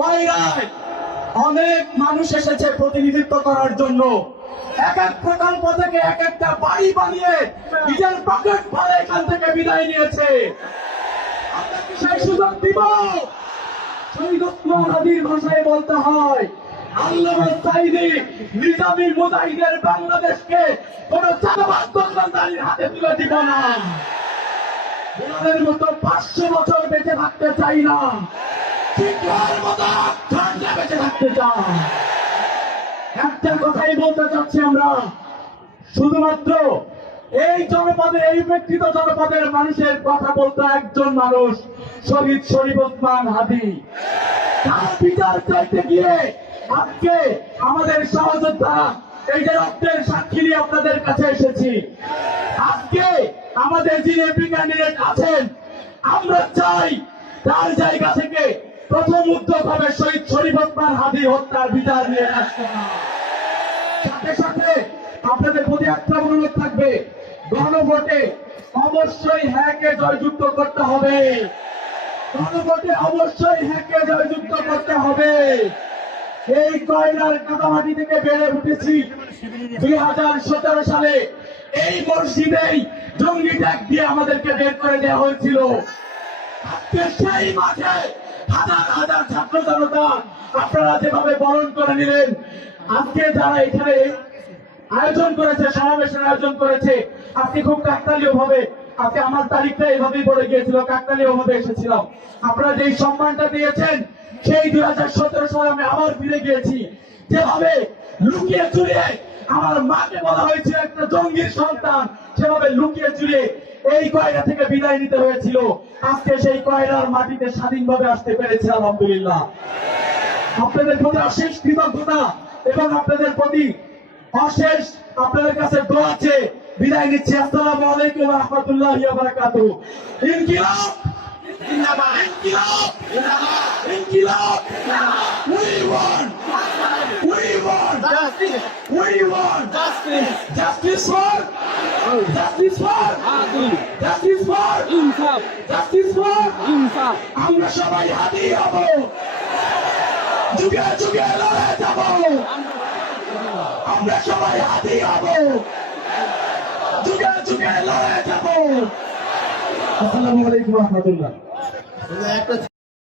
কয়রায় অনেক মানুষ এসেছে প্রতিনিধিত্ব করার জন্য। এক এক প্রকল্প থেকে এক একটা বাড়ি বানিয়ে নিজের পকেট ভরে এখান থেকে বিদায় নিয়েছে। আমরা কি সেই সুযোগ দিব? শহীদ ওসমান হাদির ভাষায় বলতে হয়, আল্লামা সাঈদী নিজামী মুজাহিদের বাংলাদেশকে কোন চাঁদাবাজ দখলদারির হাতে তুলে দিব না। ওনাদের মতো 500 বছর বেঁচে থাকতে চাই না, শিক্ষার মতো ঠান্ডা বেঁচে থাকতে চাই। একটা কথাই বলতে চাচ্ছি, আমরা শুধুমাত্র এই জনপদে, এই ব্যক্তিগত জনপদের মানুষের কথা বলতে একজন মানুষ, শহীদ শরীফ ওসমান হাদি। তার বিচার চাইতে গিয়ে আজকে আমাদের সহযোদ্ধা এই যে রক্তের সাক্ষী নিয়ে আপনাদের কাছে এসেছি। আজকে আমাদের যিনি এমপি ক্যান্ডিডেট আছেন, আমরা চাই তার জায়গা থেকে প্রথম উদ্যোগ হবে শহীদ শরীফ ওসমান হাদি হত্যার বিচার নিয়ে আসতে। সাথে সাথে আপনাদের প্রতি একটা অনুরোধ থাকবে, গণভোটে অবশ্যই হ্যাঁকে জয়যুক্ত করতে হবে। গণভোটে অবশ্যই হ্যাঁকে জয়যুক্ত করতে হবে। এই কয়লার কাদামাটি থেকে বেড়ে উঠেছি 2017 সালে। এই মসজিদেই জঙ্গি ট্যাগ দিয়ে আমাদেরকে বের করে দেওয়া হয়েছিল। আজকে সেই মাঠে হাজার হাজার ছাত্র জনতা আপনারা যেভাবে বরণ করে নিলেন, আজকে যারা এখানে আয়োজন করেছে, সমাবেশের আয়োজন করেছে, আপনি খুব কাকতালীয় ভাবে, আজকে আমার তারিখটা এভাবেই পড়ে গিয়েছিল, কাকতালীয় ভাবে এসেছিলাম। আপনারা যেই সম্মানটা দিয়েছেন, সেই 2017 সালে আমি আবার ফিরে গিয়েছি। যেভাবে লুকিয়ে চুরিয়ে আমার মাকে বলা হয়েছিল একটা জঙ্গির সন্তান, সেভাবে লুকিয়ে চুরিয়ে এই কয়লা থেকে বিদায় নিতে হয়েছিল। আজকে সেই কয়লার মাটিতে স্বাধীনভাবে আসতে পেরেছে, আলহামদুলিল্লাহ। আপনাদের প্রতি অশেষ কৃতজ্ঞতা এবং আপনাদের প্রতি অশেষ আপনাদের কাছে দোয়া আছে। বিদায় নিচ্ছি। আসসালামু আলাইকুম ওয়া রাহমাতুল্লাহি ওয়া বারাকাতুহু। ইনকিলাব জিন্দাবাদ, ইনকিলাব জিন্দাবাদ, ইনকিলাব জিন্দাবাদ। We want justice. We want justice. Justice for justice for justice for ইনসাফ, justice for ইনসাফ। আমরা সবাই হাদি হব, যুগে যুগে লড়ে যাব। আমরা সবাই হাদি হব, যুগে যুগে লড়ে যাব। আসসালামু আলাইকুম ওয়া রাহমাতুল্লাহ।